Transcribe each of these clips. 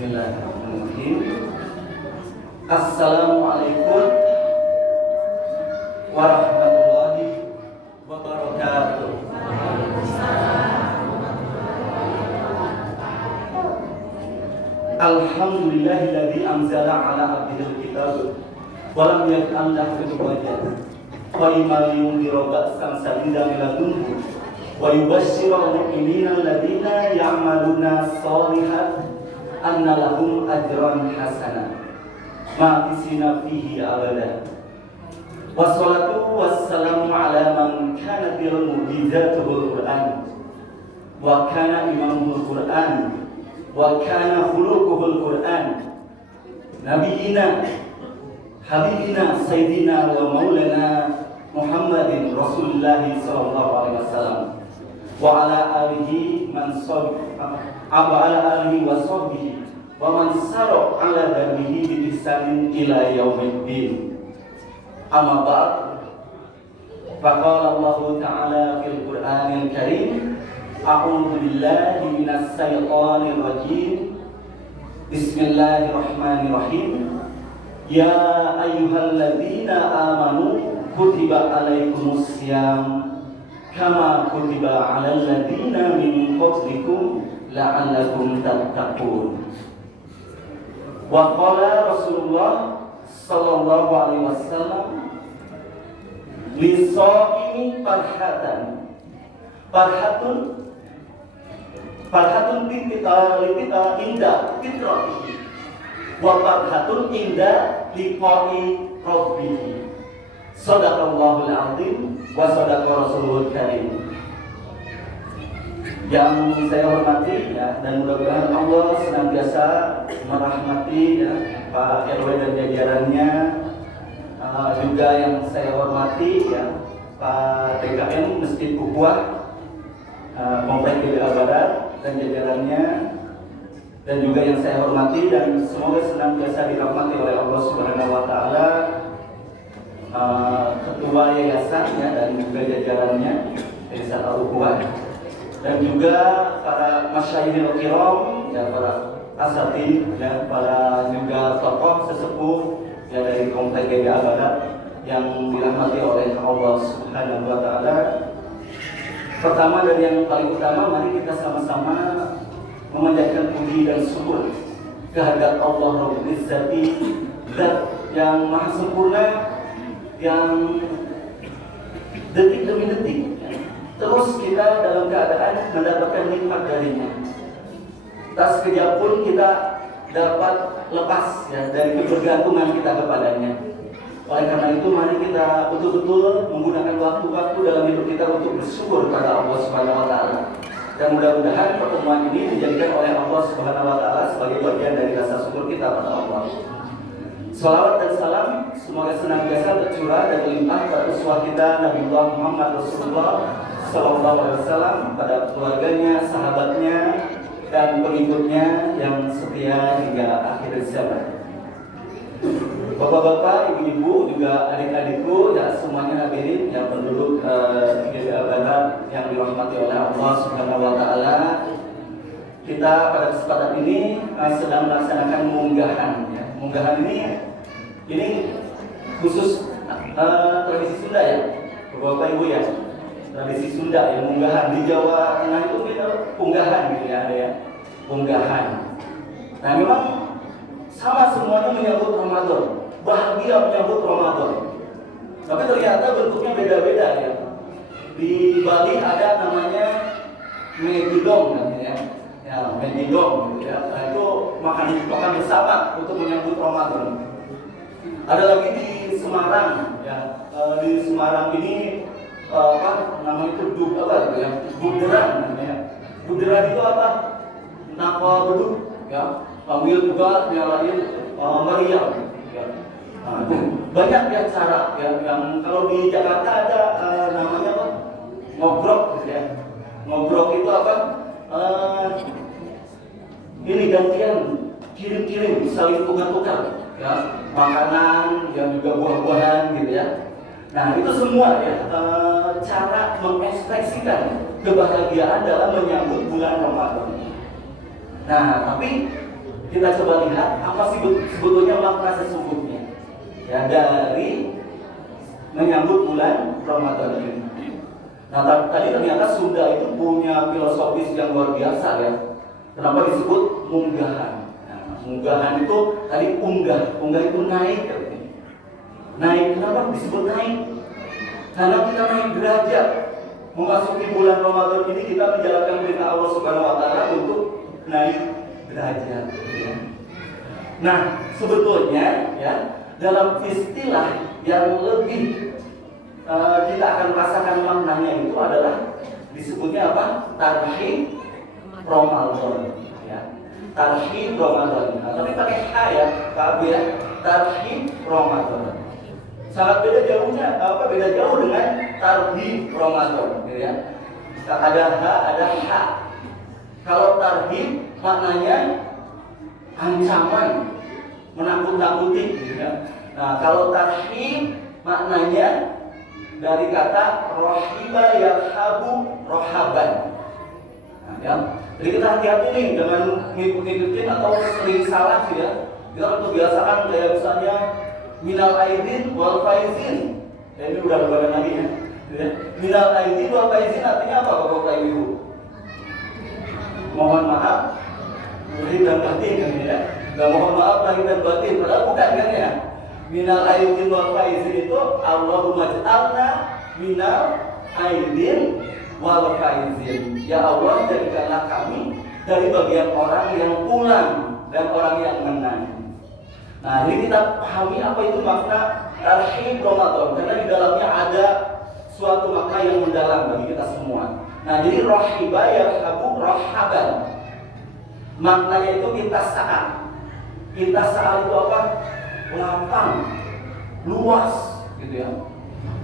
Bismillahirrahmanirrahim. Assalamualaikum warahmatullahi wabarakatuh. Alhamdulillahilladzi anzala ala abdihil kitab wa lam yaj'al lahu iwaja qayyiman liyundhira ba'san shadidan min ladunhu wa yubashshirul mu'minina alladziina ya'maluna shalihat anna lahum ajran hasana ma'tisina fihi abada. Wassalatu wassalamu ala man kana bil mu'jizatul Qur'an wa kana imamul Qur'an wa kana khuluquhul Qur'an nabiyina habibina sayyidina wa maulana Muhammadin Rasulullah sallallahu alaihi wasallam wa ala alihi wa sahbihi wa man sara ala darihi bi ihsanin ila yaumiddin. Amma ba'd. Faqala Allah Ta'ala fil Qur'anil Karim, a'udzu billahi minas syaitonir rajim. Bismillahirrahmanirrahim. Ya ayyuhalladzina amanu kutiba alaikumus syiyam kama kutiba 'alal ladzina min qablikum la'allakum tattaqun. Wa qala Rasulullah sallallahu alaihi wasallam lisa'imi farhatun lipita inda fitratihi wa farhatun inda liqa'i rabbih. Shadaqallahul azim wa shadaqa rasulul karim. Yang saya hormati ya, dan mudah-mudahan Allah senantiasa merahmati ya, Pak RW dan jajarannya, juga yang saya hormati ya, Pak DKM Masjid Ukhuwah Komplek GBA Barat dan jajarannya, dan juga yang saya hormati dan semoga senantiasa dirahmati oleh Allah Subhanahu wa Ta'ala, ketua yayasan ya, dan juga jajarannya Yayasan Al-Ukhuwah, dan juga para masyayikhul kiram ya, para asatidz ya, para juga tokoh sesepuh ya dari Komplek GBA Barat yang dirahmati oleh Allah Subhanahu wa Ta'ala. Pertama dari yang paling utama, mari kita sama-sama memanjatkan puji dan syukur kehadirat Allah Rabbul Izzati, Zat yang maha sempurna, yang detik demi detik terus kita dalam keadaan mendapatkan nikmat darinya. Tak sekejap pun kita dapat lepas ya dari kebergantungan kita kepadanya. Oleh karena itu mari kita betul-betul menggunakan waktu-waktu dalam hidup kita untuk bersyukur kepada Allah Subhanahu wa Ta'ala. Dan mudah-mudahan pertemuan ini dijadikan oleh Allah Subhanahu wa Ta'ala sebagai bagian dari rasa syukur kita pada Allah. Salawat dan salam semoga senantiasa tercurah dan berlimpah pada uswah kita Nabiullah Muhammad Rasulullah sallallahu alaihi wasallam, pada keluarganya, sahabatnya, dan pengikutnya yang setia hingga akhir zaman. Bapak-bapak, ibu-ibu, juga adik-adikku, ya semuanya hadirin yang penduduk GBA Barat yang dirahmati oleh Allah Subhanahu wa Ta'ala. Kita pada kesempatan ini sedang melaksanakan munggahan. Ya. Munggahan ini khusus tradisi Sunda ya, Bapak Ibu ya. Tradisi Sunda ya, munggahan di Jawa Tengah itu kita punggahan gitu ya, ada ya, punggahan. Nah memang sama semuanya menyambut Ramadan, bahagia menyambut Ramadan. Tapi ternyata bentuknya beda-beda ya. Di Bali ada namanya Megidong namanya ya, Megidong gitu ya. Nah, itu makan bersama untuk menyambut Ramadan. Ada lagi di Semarang ya, di Semarang ini nama itu apa ya, buderan namanya. Buderan itu apa? Napa beduk ya, panggil juga nyalain meriam ya. Nah, banyak ya cara ya, yang kalau di Jakarta ada namanya apa? Ngogrok gitu ya. Ngogrok itu apa? Ini gantian kirim-kirim, saling tukar-tukar ya, makanan yang juga buah-buahan gitu ya. Nah itu semua ya cara mengekspresikan kebahagiaan dalam menyambut bulan Ramadan. Nah tapi kita coba lihat apa sih sebetulnya makna sesungguhnya ya dari menyambut bulan Ramadan ini. Nah tadi ternyata Sunda itu punya filosofis yang luar biasa ya. Kenapa disebut munggahan? Nah, munggahan itu tadi unggah itu naik. Naik, kenapa disebut naik? Karena kita naik derajat. Memasuki bulan Ramadan ini kita menjalankan perintah Allah Subhanahu wa taala untuk naik derajat ya. Nah, sebetulnya ya dalam istilah yang lebih kita akan rasakan maknanya itu adalah disebutnya apa? Tarhib Ramadan ya. Tarhib Ramadan. Nah, tapi pakai H ya, KB ya. Tarhib Ramadan. Sangat beda jauh dengan tarhib Ramadan gitu ya. Ada H, ada H. Kalau tarhib maknanya ancaman, menakut-nakuti gitu ya. Nah, kalau tarhib maknanya dari kata rohiba yarhabu rohaban. Nah, ya. Jadi kita hati-hati nih dengan ngikutin atau sering salah sih ya. Kita kebiasaan kayak misalnya minal aidin wal faizin. Ya, ini udah lebaran lagi ya. Minal aidin wal faizin artinya apa Bapak Ibu? Mohon maaf lahir dan batin kan ya. Enggak mohon maaf lahir dan batin, padahal bukan kan ya. Minal aidin wal faizin itu Allahumma ja'alna minal aidin wal faizin. Ya Allah, jadikanlah kami dari bagian orang yang pulang dan orang yang menang. Nah, ini kita pahami apa itu makna tarhib Ramadan, karena di dalamnya ada suatu makna yang mendalam bagi kita semua. Nah, jadi rohiba yarhabu rohaban, maknanya itu kita saat itu apa? Lapang, luas, gitu ya.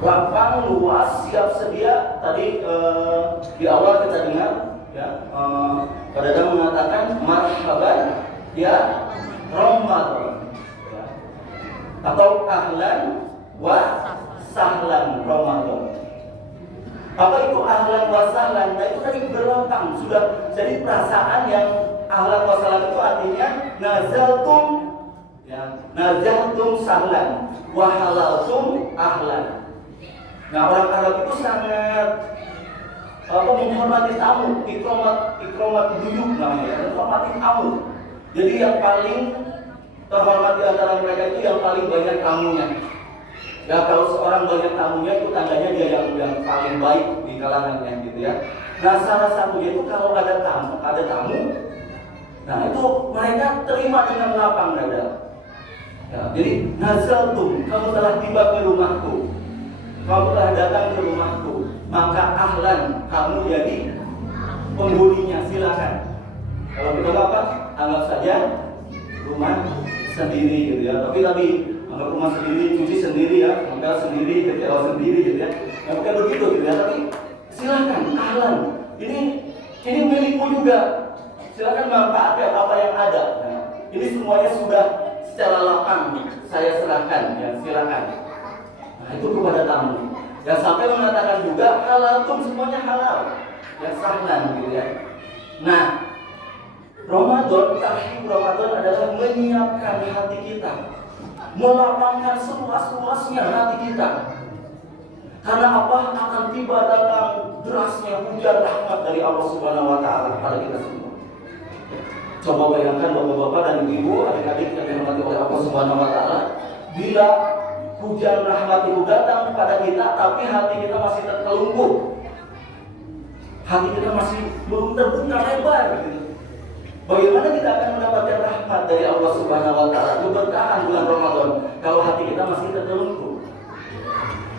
Lapang, luas, siap sedia. Tadi di awal kita dengar, ya, Pak Dadang mengatakan marhaban, ya Ramadan. Atau ahlan wa sahlan Ramadan. Apa itu ahlan wa sahlan? Nah, itu tadi berlapang sudah. Jadi perasaan yang ahlan wa sahlan itu artinya nazaltum, ya, nazaltum sahlan wa halaltum ahlan. Nah, orang Arab itu sangat menghormati tamu, ikromat duyuk namanya, menghormati tamu. Jadi yang paling terhormat di antara mereka itu yang paling banyak tamunya. Ya, kalau seorang banyak tamunya itu tandanya dia yang paling baik di kalangannya gitu ya. Nah, salah satunya itu kalau ada tamu, nah itu mereka terima dengan lapang dada. Ya, jadi nazaltum, kamu telah tiba ke rumahku, kamu telah datang ke rumahku, maka ahlan, kamu jadi penghuninya, silakan. Kalau kita apa? Anggap saja rumah sendiri gitu ya. Tapi anggap rumah sendiri, cuci sendiri ya, ngepel sendiri, kecewa sendiri gitu ya. Nah, bukan begitu gitu ya. Tapi silakan, ahlan. Ini milikmu juga. Silakan manfaatkan apa yang ada. Nah, ini semuanya sudah secara lapang saya serahkan ya, silakan. Nah, itu kepada tamu. Dan sampai mengatakan juga halal tuh semuanya halal. Ya sahlan gitu ya. Nah, Ramadan, tarhib Ramadan adalah menyiapkan hati kita, melapangkan seluas-luasnya hati kita. Karena apa? Akan tiba datang derasnya hujan rahmat dari Allah Subhanahu wa taala pada kita semua. Coba bayangkan bapak-bapak dan ibu, adik-adik yang dirahmati oleh Allah Subhanahu wa taala, bila hujan rahmat itu datang kepada kita tapi hati kita masih terkelungkup. Hati kita masih belum terbuka lebar gitu. Bagaimana kita akan mendapatkan rahmat dari Allah Subhanahu wa taala, keberkahan bulan Ramadan kalau hati kita masih terkelungkup?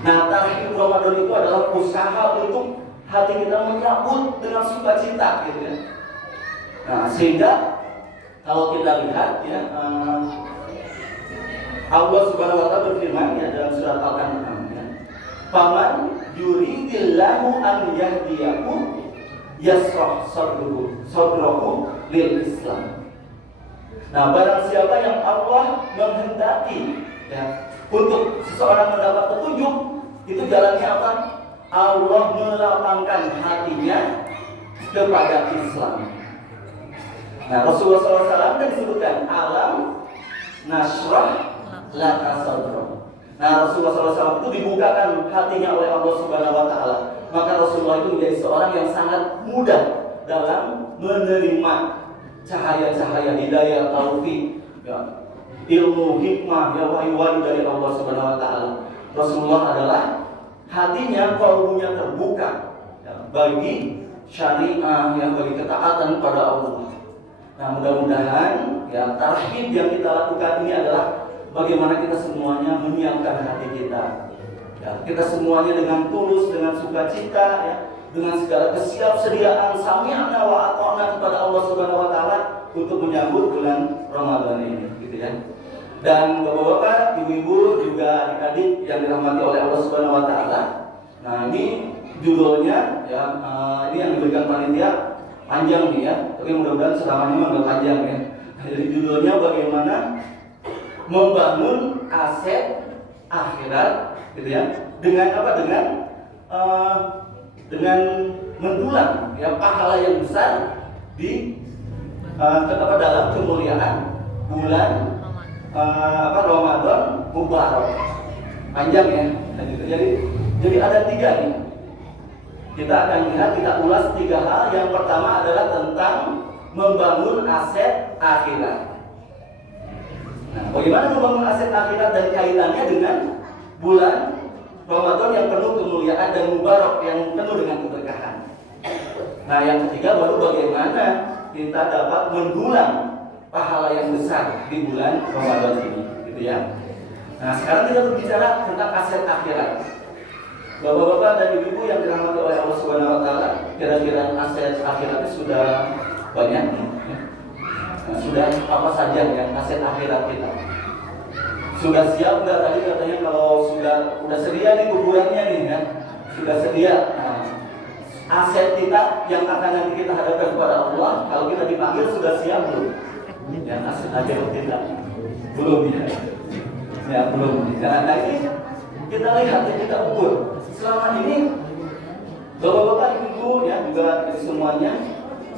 Nah, tarhib Ramadan itu adalah usaha untuk hati kita menyambut dengan sukacita gitu ya. Nah, sehingga kalau kita lihat ya, Allah Subhanahu wa taala berfirman ya dalam surat Al-An'am ya. Faman yuridillahu an yahdiyahu yasrah sadrahu lil Islam. Nah, barang siapa yang Allah menghendaki ya untuk seseorang mendapat petunjuk, itu jalannya apa? Allah melapangkan hatinya kepada Islam. Nah, Rasulullah SAW kan disebutkan alam nasrah laka sadrak. Nah, Rasulullah SAW itu dibukakan hatinya oleh Allah Subhanahu Wa Taala. Maka Rasulullah itu menjadi seorang yang sangat mudah dalam menerima cahaya-cahaya hidayah, taufik, ya, ilmu, hikmah, ya, wahyu-wahyu dari Allah Subhanahu Wa Taala. Rasulullah adalah hatinya, kalbunya terbuka, ya, bagi syariah, yang bagi ketaatan pada Allah. Nah, mudah-mudahan ya tarhib yang kita lakukan ini adalah bagaimana kita semuanya menyiapkan hati kita. Ya, kita semuanya dengan tulus, dengan sukacita, ya, dengan segala kesiapsediaan sami'na wa ata'na kepada Allah Subhanahu Wa Taala untuk menyambut bulan Ramadan ini, gitu ya. Dan bapak-bapak, ibu-ibu, juga adik-adik yang dirahmati oleh Allah Subhanahu Wa Taala. Nah, ini judulnya, ya, ini yang diberikan panitia panjang nih ya, tapi mudah-mudahan selamanya nggak panjang ya. Jadi judulnya bagaimana membangun aset akhirat, gitu ya. Dengan apa? Dengan mendulang ya pahala yang besar di dalam kemuliaan bulan Ramadan Mubarak. Panjang ya. Jadi ada 3 nih. Kita akan lihat, kita ulas 3 hal. Yang pertama adalah tentang membangun aset akhirat. Nah, bagaimana membangun aset akhirat dan kaitannya dengan bulan Ramadan yang penuh kemuliaan dan mubarak, yang penuh dengan keberkahan. Nah, yang ketiga baru bagaimana kita dapat mendulang pahala yang besar di bulan Ramadan ini, gitu ya. Nah, sekarang kita berbicara tentang aset akhirat. Bapak-bapak dan ibu-ibu yang dirahmati oleh Allah Subhanahu Wa Taala, kira-kira aset akhiratnya sudah banyak nih. Nah, sudah apa saja ya aset akhirat kita? Sudah siap nggak? Tadi katanya kalau sudah sedia nih kuburannya nih ya, sudah sedia. Nah, aset kita yang akan nanti kita hadapkan kepada Allah, kalau kita dipanggil sudah siap belum? Ya, aset akhirat kita belum ya. Ya belum. Karena ini kita lihat ya, kita ukur. Selama ini bapak-bapak, ibu ya, juga semuanya,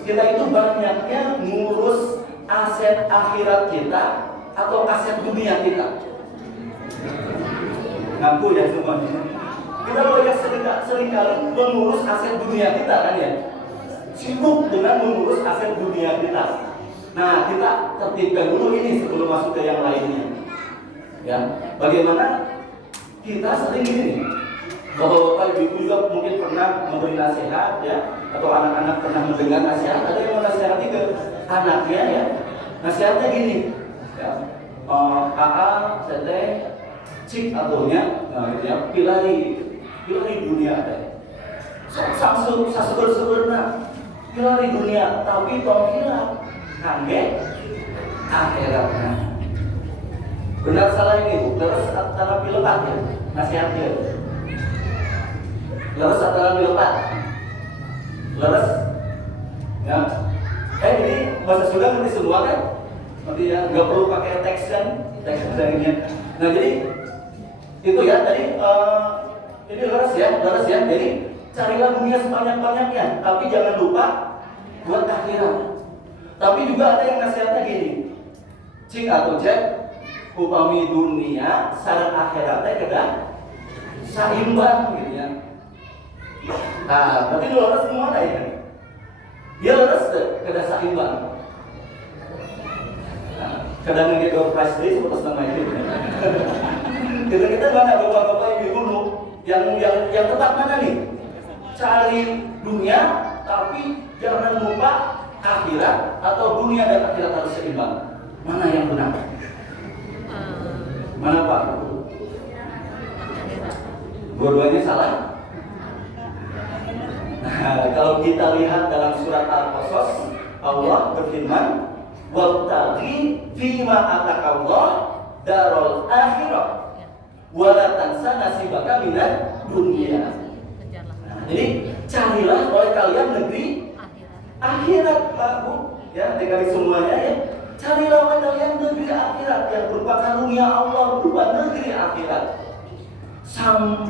kita itu banyaknya ngurus aset akhirat kita atau aset dunia kita. Ngaku ya semuanya. Kita banyak seringkali mengurus aset dunia kita kan ya. Sibuk dengan mengurus aset dunia kita. Nah, kita tertibkan dulu ini sebelum masuk ke yang lainnya. Ya, bagaimana kita sering ini, bapak-bapak, ibu juga mungkin pernah memberi nasihat ya, atau anak-anak pernah mendengar nasihat. Ada yang menasihati ke anaknya ya, nasihatnya gini ya, AA, teteh, cik atunya, nah gitu ya, pilari dunia teh, sasur-sasurna, pilari dunia, tapi tong hilang, kangge akhiratnya. Benar salah ini, leres antara pilepat ya, nasihatnya. Leres antara pilepat, leres. Ya, ini bahasa Sunda ngerti semua kan? Nanti ya, nggak perlu pakai teks kan, teks ini. Nah jadi itu ya, tadi ini leres ya. Jadi carilah dunia sebanyak-banyaknya, tapi jangan lupa buat akhirat. Tapi juga ada yang nasihatnya gini, cik atau cek, upami dunia sareng akhiratnya kedah saimbang gitu ya. Nah, berarti lurus semua ya. Dia lurus kedah saimbang. Nah, kadang ngeke door prize day seperti nama itu. Kita mana bapak-bapak ibu-ibu yang tetap mana nih? Cari dunia tapi jangan lupa akhirat, atau dunia dan akhirat harus seimbang. Mana yang benar? Mana Pak? Dua-duanya salah? Nah, kalau kita lihat dalam surat Al-Qasas, Allah berfirman, "Wabtaghi fima atakallah darul akhirah wa la tansa nasibaka minad dunya." Nah, jadi carilah oleh kalian negeri akhirat, Pak Bu, ya, dengan semuanya ya. Carilah oleh kalian negeri akhirat yang berupa karunia Allah, berupa negeri akhirat.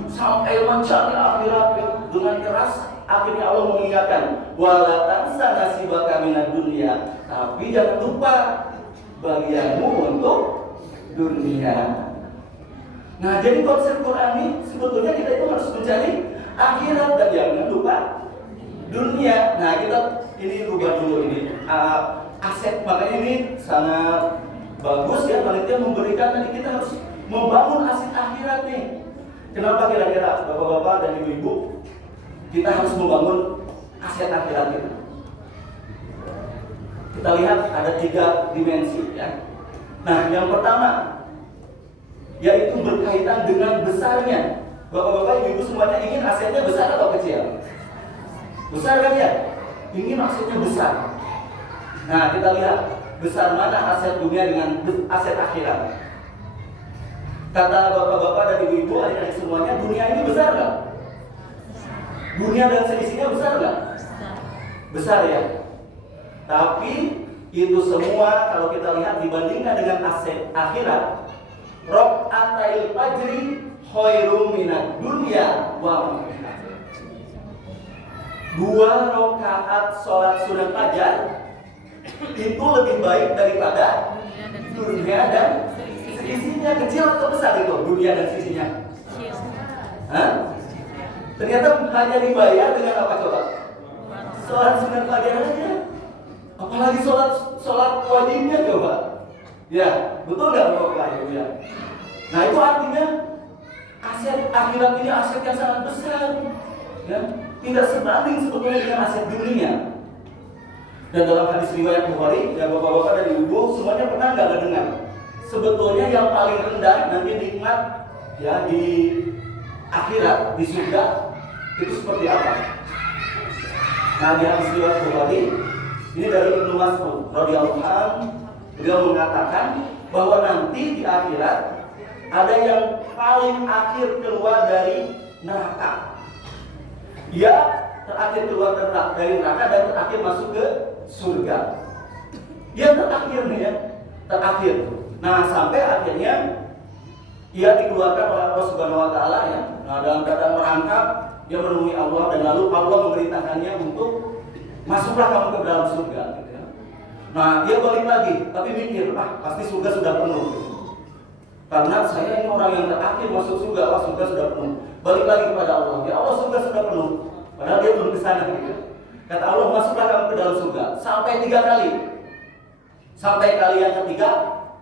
Sampai mencari akhirat ya, dengan keras, akhirnya Allah mengingatkan, wala tansa nasibaka minad dunya. dunia. Tapi jangan lupa bagianmu untuk dunia. Nah, jadi konsep Quran ini sebetulnya kita itu harus mencari akhirat dan jangan lupa dunia. Nah, kita ini rubah dulu ini aset, makanya ini sangat bagus ya panitia memberikan tadi kita harus membangun aset akhirat nih. Kenapa kira-kira bapak-bapak dan ibu-ibu kita harus membangun aset akhirat kita? Kita lihat ada 3 dimensi ya. Nah, yang pertama yaitu berkaitan dengan besarnya. Bapak-bapak, ibu-ibu semuanya ingin asetnya besar atau kecil? Besar kan ya? Ingin asetnya besar. Nah, kita lihat besar mana aset dunia dengan aset akhirat. Kata bapak-bapak dan ibu-ibu, adik-adik semuanya, dunia ini besar nggak? Dunia dan seisinya besar nggak? Besar ya. Tapi itu semua kalau kita lihat dibandingkan dengan aset akhirat, Rok'atil fajri khairum minad dunya wa ma fiha. 2 rakaat sholat sunat fajar itu lebih baik daripada dunia dan seisinya. Kecil atau besar itu dunia dan seisinya? Hah? Ternyata hanya dibayar dengan apa coba? Sholat sunat fajar aja. Apalagi sholat wajibnya coba. Ya, betul nggak Bapak Ibu ya? Nah, itu artinya aset akhirat ini aset yang sangat besar. Ya, tidak sebanding sebetulnya dengan aset dunia. Dan dalam hadis riwayat Bukhari, ya bapak-bapak dan ibu semuanya pernah nggak dengar? Sebetulnya yang paling rendah nanti nikmat ya di akhirat di surga itu seperti apa? Nah, di hadis riwayat Bukhari ini dari Ibnu Mas'ud radhiyallahu anhu, beliau mengatakan bahwa nanti di akhirat ada yang paling akhir keluar dari neraka. Dia terakhir keluar dari neraka dan terakhir masuk ke surga. Dia terakhir nih ya, terakhir. Nah, sampai akhirnya ia dikeluarkan oleh Allah Subhanahu wa taala ya. Nah, dalam keadaan merangkap, dia menemui Allah dan lalu Allah memerintahkannya untuk masuklah kamu ke dalam surga gitu ya. Nah, dia balik lagi, tapi mikir, pasti surga sudah penuh gitu. Karena saya ini orang yang terakhir masuk surga, surga sudah penuh. Balik lagi kepada Allah, ya Allah surga sudah penuh. Padahal dia belum ke sana gitu. Kata Allah, masuklah kamu ke dalam surga. Sampai 3 kali. Sampai kali yang ketiga,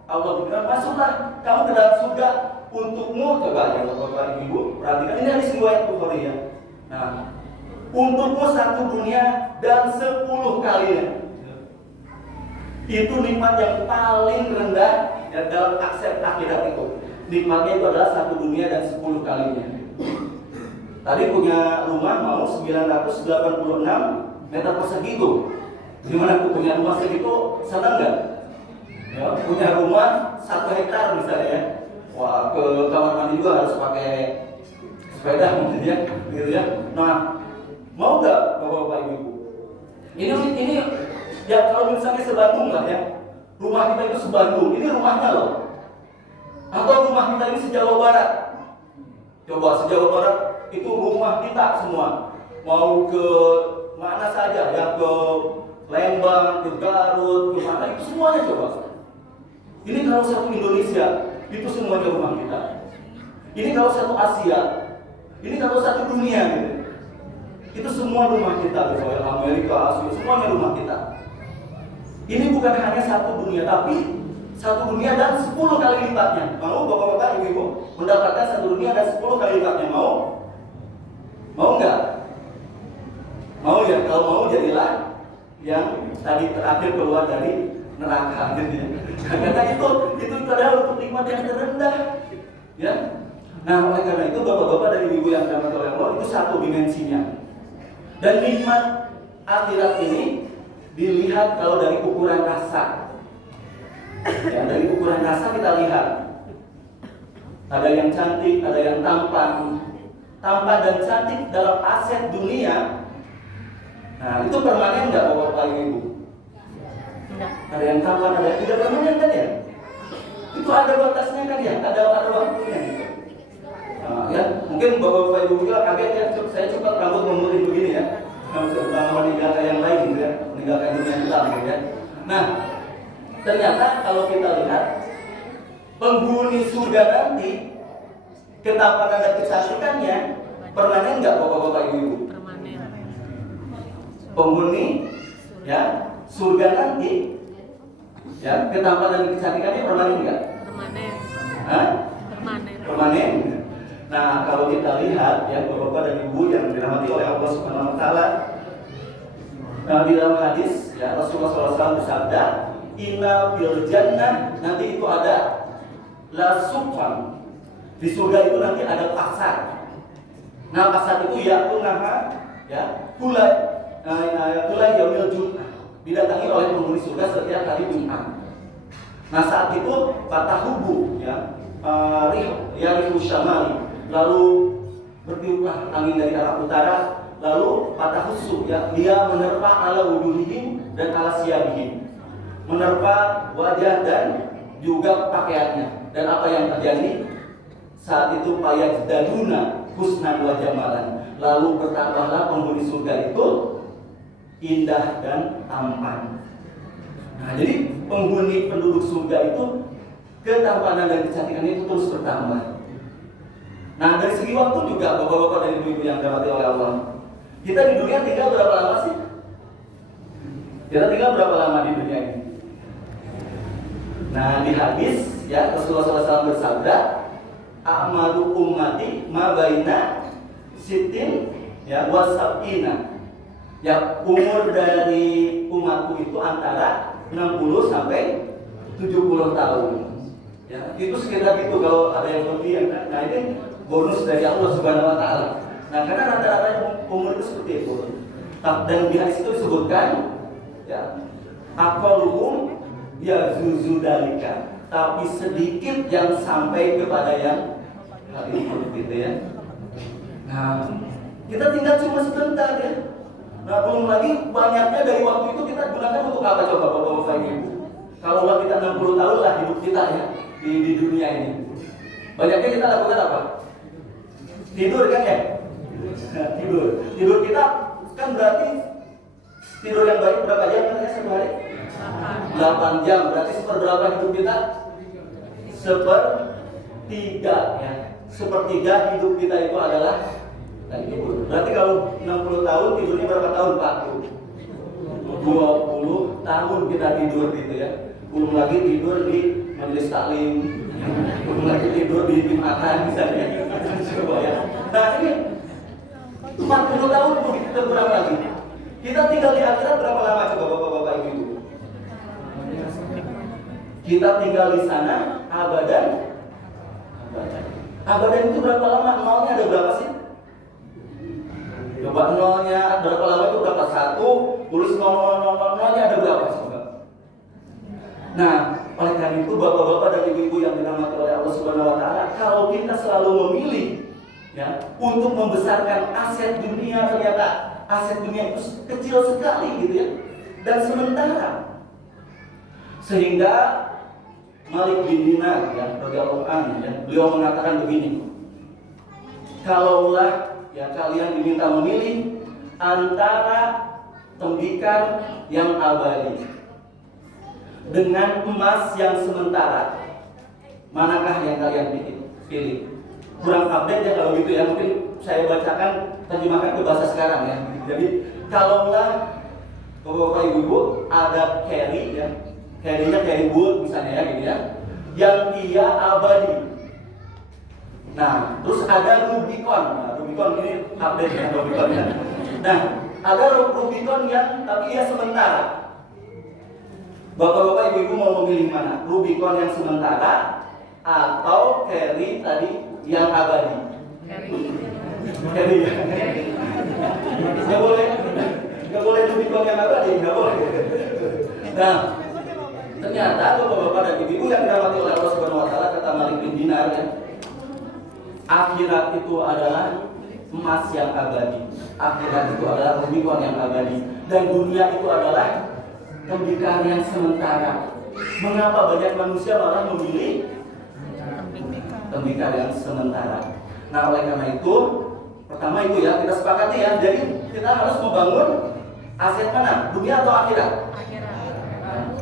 Allah berkata, masuklah kamu ke dalam surga untukmu. Coba ya Bapak Ibu, perhatikan ini hadis riwayat Bukhari ya. Nah, untukmu 1 dunia dan 10 kalinya. Itu nikmat yang paling rendah ya, dalam aset akhirat itu. Nikmatnya itu adalah 1 dunia dan 10 kalinya. Tadi punya rumah mau 986 meter persegi itu. Gimana tuh punya rumah segitu, senang nggak? Ya, punya rumah 1 hektar misalnya ya. Wah, ke kamar mandi juga harus pakai sepeda mungkin ya, gitu ya. Nah, mau nggak bapak-bapak ibu? Ini ya kalau misalnya sebandung lah ya. Rumah kita itu sebandung, ini rumahnya loh. Atau rumah kita ini se-Jawa Barat. Coba se-Jawa Barat itu rumah kita semua. Mau ke mana saja ya, ke Lembang, ke Garut, ke mana itu semuanya coba. Ini kalau satu Indonesia, itu semuanya rumah kita. Ini kalau satu Asia, ini kalau satu dunia gitu. Itu semua rumah kita, misalnya Amerika, Asia, semuanya rumah kita. Ini bukan hanya 1 dunia, tapi 1 dunia dan 10 kali lipatnya. Mau bapak-bapak, ibu-ibu mendapatkan 1 dunia dan 10 kali lipatnya? Mau? Mau nggak? Mau ya? Kalau mau jadilah yang tadi terakhir keluar dari neraka gitu ya. Karena itu adalah untuk nikmat yang terendah. Ya. Nah, oleh karena itu bapak-bapak dan ibu-ibu yang dirahmati oleh Allah, itu 1 dimensinya. Dan nikmat akhirat ini dilihat kalau dari ukuran rasa. Ya, dari ukuran rasa kita lihat. Ada yang cantik, ada yang tampan. Tampan dan cantik dalam aset dunia. Nah, itu permanen nggak bapak ibu? Enggak. Ada yang tampan, ada yang tidak permanen kan ya? Itu ada batasnya kan ya? Ada waktunya gitu. Nah, ya, mungkin bapak ibu juga kaget ya. Saya cepat rambut memutih begini ya. Sama wanita yang lain gitu ya. meninggalkan dunia kita gitu ya. Nah, ternyata kalau kita lihat penghuni surga nanti ketampanan dan kecantikannya permanen nggak bapak-bapak ibu-ibu? Permanen. Penghuni ya surga nanti ya ketampanan dan kecantikannya permanen nggak? Permanen. Hah? Permanen. Permanen. Nah, kalau kita lihat ya bapak-bapak dan ibu yang dirahmati oleh Allah Subhanahu wa taala, di dalam hadis ya Rasulullah SAW bersabda, "Inna fil jannah," nanti itu ada la subhan. Di surga itu nanti ada pasar. Nah, pasar itu ya kunaha ya kulai yaumil Jumat, didatangi oleh penghuni surga setiap hari Jumat. Nah, saat itu fatahubu ya rihu syamali, lalu bertiuplah angin dari arah utara, lalu fatahusu ya dia menerpa ala wujuhihim dan ala siyabihim, menerpa wajah dan juga pakaiannya. Dan apa yang terjadi saat itu? Fayajdaduna husnan wa jamalan, lalu bertambahlah penghuni surga itu indah dan tampan. Nah, jadi penghuni penduduk surga itu ketampanan dan kecantikannya itu terus bertambah. Nah, dari segi waktu juga bapak-bapak dan ibu-ibu yang dirahmati oleh Allah, kita di dunia tinggal berapa lama sih? Kita tinggal berapa lama di dunia ini? Nah, di hadis ya Rasulullah SAW bersabda, "A'malu ummati ma baina sitin ya wasabina." Ya, umur dari umatku itu antara 60 sampai 70 tahun. Ya, itu sekitar itu kalau ada yang lebih ya. Nah, ini bonus dari Allah Subhanahu wa taala. Nah, karena rata-rata umur itu seperti itu. Dan di hadis itu disebutkan ya, aqalluhum yazuzu dalika, tapi sedikit yang sampai kepada yang hal itu gitu ya. Nah, kita tinggal cuma sebentar ya. Nah, belum lagi banyaknya dari waktu itu kita gunakan untuk apa coba bapak-bapak ibu? Kalau kita 60 tahun lah hidup kita ya di dunia ini. Banyaknya kita lakukan apa? Tidur kan ya? Tidur kita kan berarti tidur yang baik berapa jam katanya satu hari? 8 jam. Berarti seperberapa hidup kita? Sepertiga ya. Sepertiga hidup kita itu adalah tidur. Berarti kalau 60 tahun tidurnya berapa tahun Pak? 20 tahun kita tidur gitu ya. Belum lagi tidur di majelis taklim, belum lagi tidur di Jumatan misalnya. Coba ya. Nah, ini 40 tahun begitu berapa lagi? Kita tinggal di akhirat berapa lama coba bapak-bapak ibu? Kita tinggal di sana abadan. Abadan itu berapa lama? Nolnya ada berapa sih? Coba nolnya berapa lama itu berapa? 1 tulis 0, nolnya ada berapa coba? Nah, oleh karena itu bapak-bapak dan ibu-ibu yang dirahmati oleh Allah Subhanahu wa taala, kalau kita selalu memilih ya untuk membesarkan aset dunia, ternyata aset dunia itu kecil sekali gitu ya dan sementara, sehingga Malik bin Dinar ya radhiyallahu anhu ya, beliau mengatakan begini, kalaulah ya kalian diminta memilih antara tembikar yang abadi dengan emas yang sementara, manakah yang kalian pilih? Kurang update ya kalau gitu ya, mungkin saya bacakan terjemahkan ke bahasa sekarang ya. Jadi kalaulah bapak-bapak ibu-ibu ada carry ya, carry-nya carry wood misalnya ya gitu ya, yang dia abadi. Nah, terus ada Rubicon. Nah, Rubicon ini update ya Rubicon ya. Nah, ada Rubicon yang tapi dia sementara. Bapak-bapak ibu-ibu mau memilih mana? Rubicon yang sementara atau carry tadi yang abadi? Carry ya. Nggak boleh Rubicon yang abadi, nggak boleh. Nah, ternyata bapak-bapak dan ibu-ibu yang dirahmati oleh Allah Subhanahu wa taala, kata Malik bin Dinar ya, akhirat itu adalah emas yang abadi. Akhirat itu adalah Rubicon yang abadi. Dan dunia itu adalah tembikar yang sementara. Mengapa banyak manusia malah memilih tembikar yang sementara? Nah, oleh karena itu, pertama itu ya kita sepakati ya. Jadi kita harus membangun Aset mana? Dunia atau akhirat?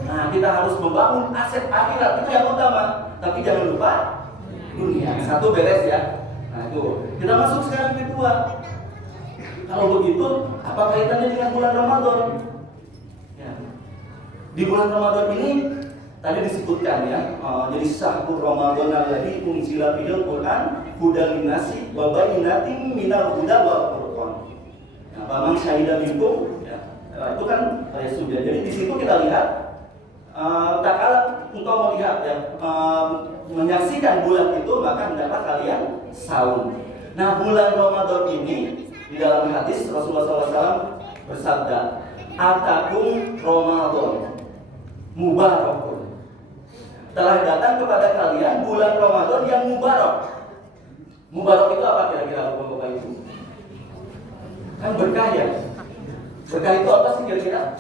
Nah, kita harus membangun aset akhirat, itu yang utama. Tapi jangan lupa dunia. Satu beres ya. Nah itu. Kita masuk sekarang kedua. Kalau begitu, apa kaitannya dengan bulan Ramadan? Ya. Di bulan Ramadan ini tadi disebutkan ya. Jadi sahur Ramadan alladzi unzila fihil Qur'an hudal linnasi wa bayyinatin minal huda wal furqan. Nah, paman syahidah minkum ya. Itu kan ayat sudah. Jadi di situ kita lihat tak kalah engkau melihat ya, menyaksikan bulan itu, maka hendaklah kalian saum. Nah, bulan Ramadan ini di dalam hadis Rasulullah SAW bersabda, "Atakum Ramadan mubarakun." Telah datang kepada kalian bulan Ramadan yang mubarak. Mubarak itu apa kira-kira Bapak Ibu? Kan berkah ya. Berkah itu apa sih kira-kira?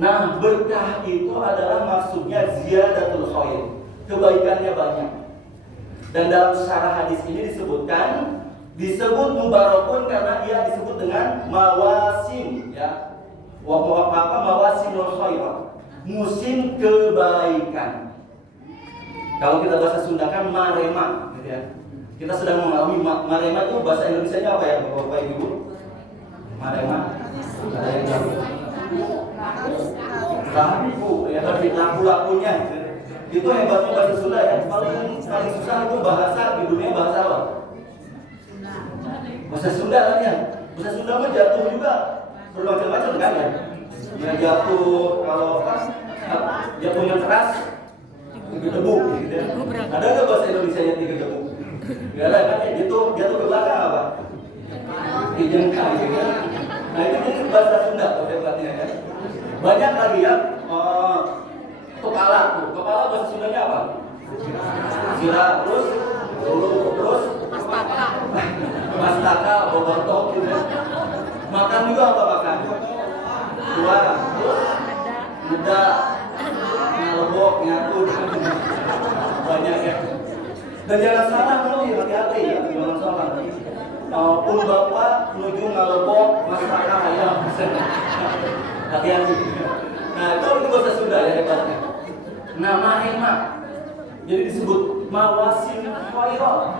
Nah, berkah itu adalah maksudnya ziyadatul khair, kebaikannya banyak. Dan dalam syarah hadis ini disebut mubarakun karena ia disebut dengan mawasim ya. Mawasimul khair, musim kebaikan. Kalau kita bahasa Sunda kan marema gitu ya. Kita sedang mengalami marema itu bahasa Indonesianya apa ya Bapak Ibu? Marema. Ada yang jawab. Laku ya, laku-lakunya itu hebatnya bahasa Sunda ya. Paling susah itu bahasa di dunia bahasa apa? Bahasa Sunda kan ya. Bahasa Sunda mah jatuh juga bermacam-macam kan ya. Ya jatuh kalau jatuhnya keras tiga debu gitu ya. Ada nggak bahasa Indonesia yang tiga debu? Gak ada kan ya. Jatuh ke belakang apa? Dijengkang gitu ya. Nah itu jadi bahasa Sunda tuh hebatnya ya. Banyak lagi ya, kepala bahasa Sundanya apa? Sila, terus mastaka, bobotok gitu. Makan juga apa makan? Dua, terus muda, ngelebok, nyatu, banyak ya. Dan jangan salah loh, hati-hati ya, jangan salah. Pun bapak menuju ngelebok, mastaka ayam. Hati-hati. Nah itu bahasa Sunda ya hebatnya. Nama hemat. Jadi disebut mawasim khairah.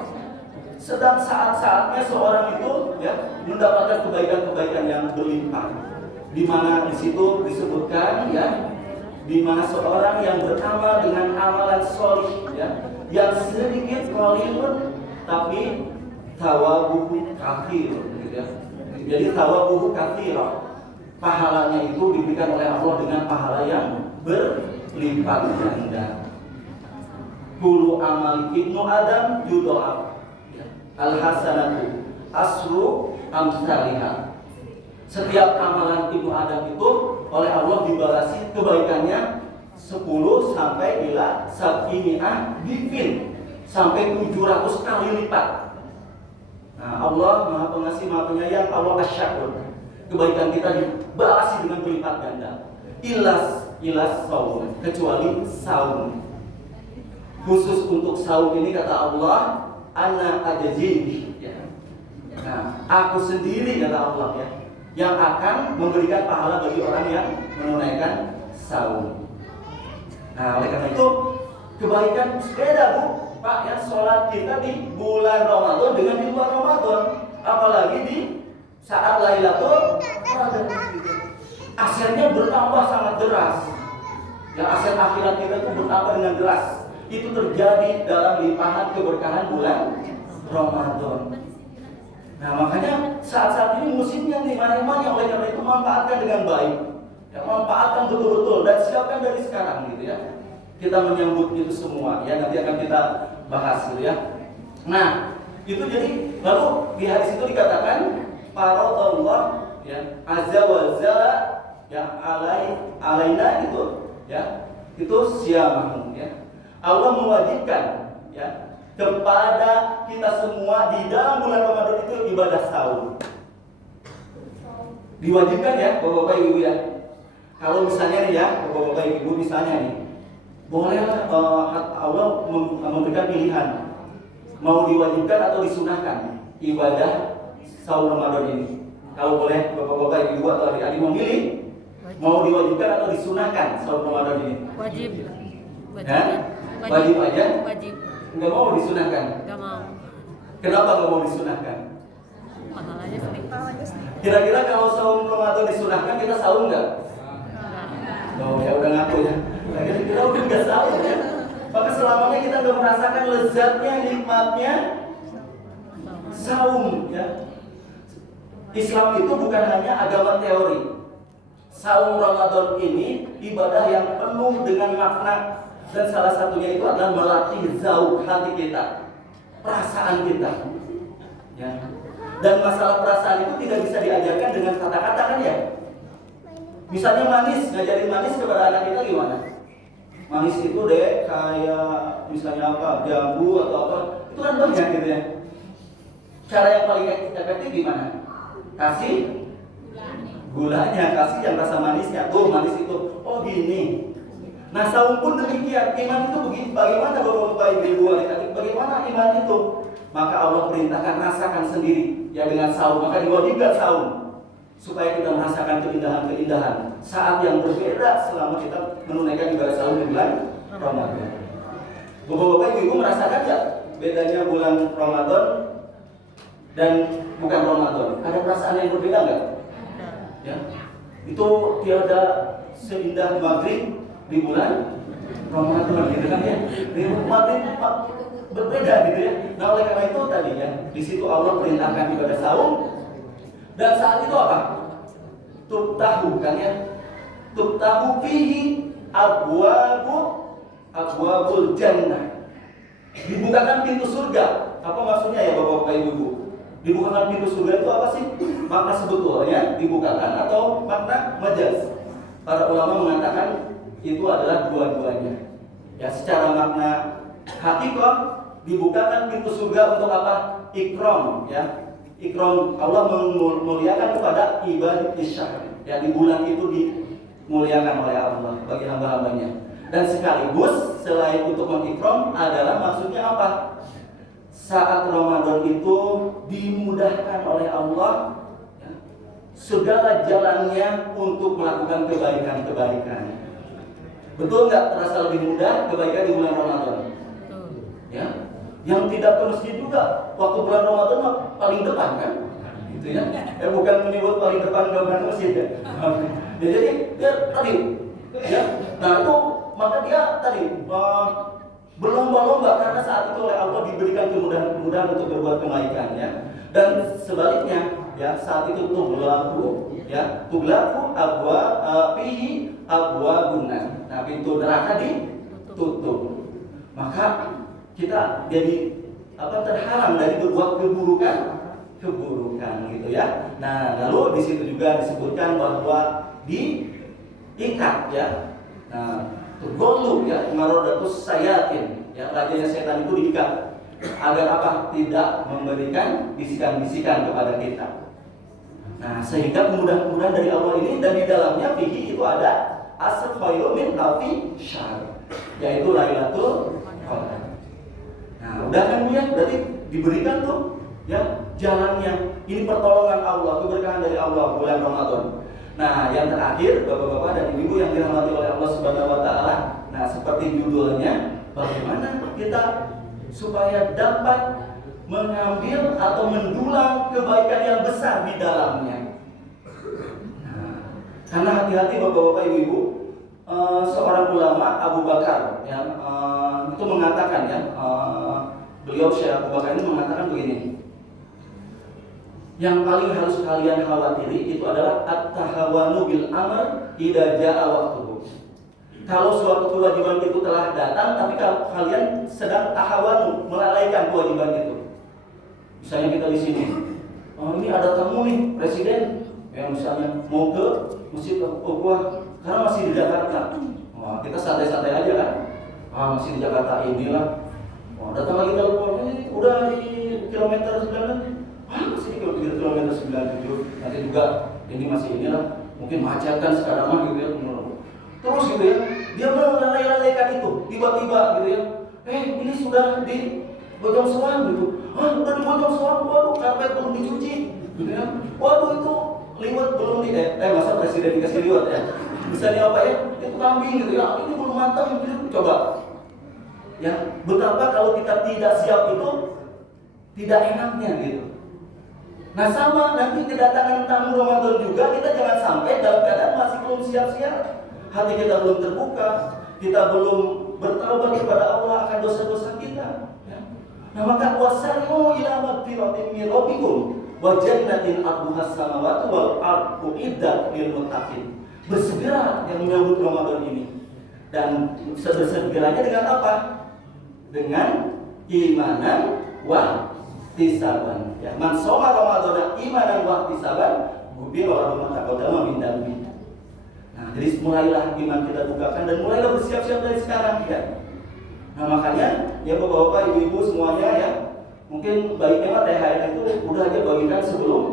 Sedang saat-saatnya seorang itu ya mendapatkan kebaikan-kebaikan yang berlimpah. Di mana di situ disebutkan ya, di mana seorang yang beramal dengan amalan sholih ya, yang sedikit qalilun tapi thawabuhu katsir gitu ya. Jadi thawabuhu katsirah. Pahalanya itu diberikan oleh Allah dengan pahala yang berlipat ganda. Kullu amal ibnu Adam yudha'af. Al-hasanatu asru amsalihha. Setiap amalan ibnu Adam itu oleh Allah dibalasi kebaikannya 10 sampai ila sab'imi'ah difin, sampai 700 kali lipat. Nah, Allah Maha Pengasih, Maha Penyayang, Allah Asy-Syakur. Kebaikan kita dibalasi dengan berlipat ganda. Ilas saum, kecuali saum. Khusus untuk saum ini kata Allah, ana ajazin ya. Nah, aku sendiri kata Allah ya, yang akan memberikan pahala bagi orang yang menunaikan saum. Nah, oleh karena itu kebaikan beda Bu, Pak ya, sholat kita di bulan Ramadan dengan di luar Ramadan, apalagi di saat Lailatul Qadar. Asetnya bertambah sangat deras. Yang aset akhirat kita itu bertambah dengan deras. Itu terjadi dalam limpahan keberkahan bulan Ramadan. Nah makanya saat-saat ini musimnya nih, mana-mana, oleh karena itu manfaatkan dengan baik. Ya, manfaatkan betul-betul dan siapkan dari sekarang gitu ya. Kita menyambut itu semua ya, nanti akan kita bahas gitu ya. Nah itu jadi lalu di hadis itu dikatakan faradallah ya azza wa jalla ya alaina itu ya, itu siamahu ya. Allah mewajibkan ya kepada kita semua di dalam bulan Ramadan itu ibadah saum. Diwajibkan ya Bapak Ibu ya. Kalau misalnya nih ya Bapak Ibu misalnya nih, bolehlah Allah memberikan pilihan mau diwajibkan atau disunahkan ibadah saum Ramadan ini. Kalau boleh bapak-bapak, ibu atau adik-adik memilih, mau diwajibkan atau disunahkan saum Ramadan ini? Wajib. Hah? Wajib aja? Wajib. Nggak mau disunahkan? Gak mau. Kenapa nggak mau disunahkan? Pahalanya sedikit. Kira-kira kalau saum Ramadan disunahkan, kita saum nggak? Oh ya udah ngaku ya. Kita udah nggak saum ya. Maka selamanya kita nggak merasakan lezatnya, nikmatnya saum ya. Islam itu bukan hanya agama teori. Saum Ramadan ini ibadah yang penuh dengan makna, dan salah satunya itu adalah melatih zauq hati kita, perasaan kita. Ya. Dan masalah perasaan itu tidak bisa diajarkan dengan kata-kata kan ya. Misalnya manis, ngajarin manis kepada anak kita gimana? Manis itu deh kayak misalnya apa, jambu atau apa, itu kan banyak gitu ya. Cara yang paling efektif gimana? Kasih gulanya, kasih yang rasa manisnya. Tuh manis itu, oh gini. Nah saum pun demikian. Iman itu begini. Bagaimana bapak-bapak ibu adik-adik? Bagaimana iman itu? Maka Allah perintahkan rasakan sendiri ya dengan saum. Maka diwajibkan saum supaya kita merasakan keindahan-keindahan saat yang berbeda selama kita menunaikan ibadah saum di bulan Ramadan. Bapak-bapak ibu merasakan ya bedanya bulan Ramadan dan bukan Ramadan? Ada perasaan yang berbeda nggak? Ya, itu tiada seindah maghrib di bulan Ramadan gitu kan ya. Di maghrib berbeda gitu ya. Nah oleh karena itu tadi ya, di situ Allah perintahkan ibadah saum, dan saat itu apa? Tuftahu kan ya. Tuftahu fihi abwabul jannah. Dibukakan pintu surga. Apa maksudnya ya bapak-bapak ibu-ibu? Dibukakan pintu surga itu apa sih? Makna sebetulnya dibukakan atau makna majaz? Para ulama mengatakan itu adalah dua-duanya. Ya secara makna hakikat dibukakan pintu surga untuk apa? Ikram ya. Ikram, Allah memuliakan kepada ibadah syahr. Ya di bulan itu dimuliakan oleh Allah bagi hamba-hambanya. Dan sekaligus selain untuk mengikram adalah maksudnya apa? Saat Ramadan itu dimudahkan oleh Allah ya, segala jalannya untuk melakukan kebaikan-kebaikan. Betul nggak terasa lebih mudah kebaikan di bulan Ramadan? Ya, yang tidak ke masjid juga waktu bulan Ramadan paling depan kan? Gitu ya. Bukan menyebut paling depan ke masjid ya. Jadi dia tadi ya. Nah itu maka dia tadi berlomba-lomba karena saat itu oleh Allah diberikan kemudahan-kemudahan untuk berbuat kebaikan ya. Dan sebaliknya ya saat itu tughlaku fihi abwabun. Nah pintu neraka ditutup. Maka kita jadi terhalang dari berbuat keburukan gitu ya. Nah lalu di situ juga disebutkan bahwa diikat ya. Nah Golu ya, marodatus sayatin ya, rajanya setan itu diikat agar apa? Tidak memberikan bisikan-bisikan kepada kita. Nah, sehingga kemudahan-kemudahan dari Allah ini, dan di dalamnya fihi itu ada asr khairum min alfi syahr, yaitu Lailatul Qadar. Nah, udah kan ya, berarti diberikan tuh ya jalannya. Ini pertolongan Allah, keberkahan dari Allah bulan Ramadan. Nah, yang terakhir, bapak-bapak dan ibu yang dirahmati oleh Allah Subhanahu wa Ta'ala. Nah, seperti judulnya, bagaimana kita supaya dapat mengambil atau mendulang kebaikan yang besar di dalamnya. Nah, karena hati-hati bapak-bapak ibu-ibu, seorang ulama Abu Bakar ya, itu mengatakan ya, beliau Syekh Abu Bakar ini mengatakan begini. Yang paling harus kalian khawatiri itu adalah at-tahawanu bil amr idza jaa waqtuhu. Kalau suatu kewajiban itu telah datang, tapi kalau kalian sedang tahawanu, melalaikan kewajiban itu. Misalnya kita di sini, ini ada tamu nih, presiden, yang misalnya mau ke masjid Al-Qur'an, karena masih di Jakarta. Wah, kita santai-santai aja kan? Masih di Jakarta inilah. Wah, datang lagi telepon, ini udah di kilometer 9. Masih di kilometer 97. Nanti juga ini masih inilah, mungkin macet kan sekarang mah gitu ya. Terus gitu ya, dia melalaikan itu, tiba-tiba gitu ya. Ini sudah di Bojong Soang gitu. Udah di Bojong Soang, waduh karpet belum dicuci. Gitu ya. Waduh itu liwat belum masa presiden dikasih liwat ya? Misalnya apa ya? Itu kambing gitu ya. Ini belum matang gitu. Coba. Ya, betapa kalau kita tidak siap itu tidak enaknya gitu. Nah sama nanti kedatangan tamu Ramadan juga kita jangan sampai dalam keadaan masih belum siap-siap. Hati kita belum terbuka, kita belum bertaubat kepada Allah akan dosa-dosa kita. Ya. Nah maka wasari'u ila magfiratin min rabbikum wa jannatin 'arduhas samawati wal ardu iddat lil muttaqin. Bersegera yang menyambut Ramadan ini. Dan segera-geranya dengan apa? Dengan imanan wa ihtisaban. Ya, man shoma Ramadan imanan wa ihtisaban, ghufira lahu ma taqaddama min dhanbi. Nah, jadi mulailah iman kita bukakan dan mulailah bersiap-siap dari sekarang ya. Nah, makanya ya Bapak-bapak, Ibu-ibu semuanya ya, mungkin baiknya mah THR itu udah aja bagikan sebelum